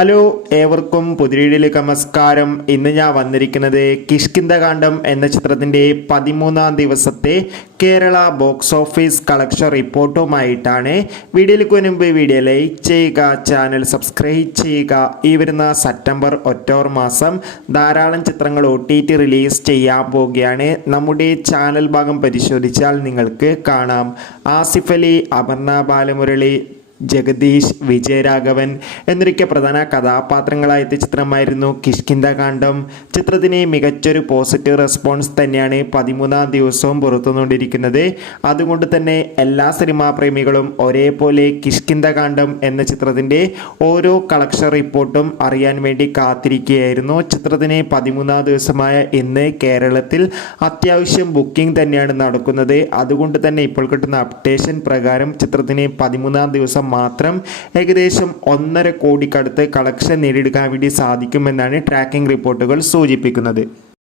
Hello, ഏവർക്കും പുതിരീടിലേക്ക് നമസ്കാരം. ഇന്ന് ഞാൻ വന്നിരിക്കുന്നത് കിഷ്കിന്ധകാണ്ഡം എന്ന ചിത്രത്തിൻ്റെ 13-ാം ദിവസത്തെ കേരള ബോക്സ് ഓഫീസ് കളക്ഷൻ റിപ്പോർട്ടുമായിട്ടാണ്. വീഡിയോയിലേക്ക് മുൻപ് വീഡിയോ ലൈക്ക് ചെയ്യുക, ചാനൽ സബ്സ്ക്രൈബ് ചെയ്യുക. ഈ വരുന്ന സെപ്റ്റംബർ ഒക്ടോബർ മാസം ധാരാളം ചിത്രങ്ങൾ OTT റിലീസ് ചെയ്യാൻ പോവുകയാണ്. നമ്മുടെ ചാനൽ ഭാഗം പരിശോധിച്ചാൽ നിങ്ങൾക്ക് കാണാം. ആസിഫ് അലി, അപർണ ബാലമുരളി, ജഗദീഷ്, വിജയരാഘവൻ എന്നൊക്കെ പ്രധാന കഥാപാത്രങ്ങളായ ചിത്രമായിരുന്നു കിഷ്കിന്ധകാണ്ഡം. ചിത്രത്തിന് മികച്ചൊരു പോസിറ്റീവ് റെസ്പോൺസ് തന്നെയാണ് 13-ാം ദിവസവും പുറത്തുകൊണ്ടിരിക്കുന്നത്. അതുകൊണ്ട് തന്നെ എല്ലാ സിനിമാ പ്രേമികളും ഒരേപോലെ കിഷ്കിന്ധകാണ്ഡം എന്ന ചിത്രത്തിൻ്റെ ഓരോ കളക്ഷൻ റിപ്പോർട്ടും അറിയാൻ വേണ്ടി കാത്തിരിക്കുകയായിരുന്നു. ചിത്രത്തിന് 13-ാം ദിവസമായ ഇന്ന് കേരളത്തിൽ അത്യാവശ്യം ബുക്കിംഗ് തന്നെയാണ് നടക്കുന്നത്. അതുകൊണ്ട് തന്നെ ഇപ്പോൾ കിട്ടുന്ന അപ്ഡേഷൻ പ്രകാരം ചിത്രത്തിന് 13-ാം ദിവസം മാത്രം ഏകദേശം 1.5 കോടിക്കടുത്ത് കളക്ഷൻ നേടിയെടുക്കാൻ വേണ്ടി സാധിക്കുമെന്നാണ് ട്രാക്കിംഗ് റിപ്പോർട്ടുകൾ സൂചിപ്പിക്കുന്നത്.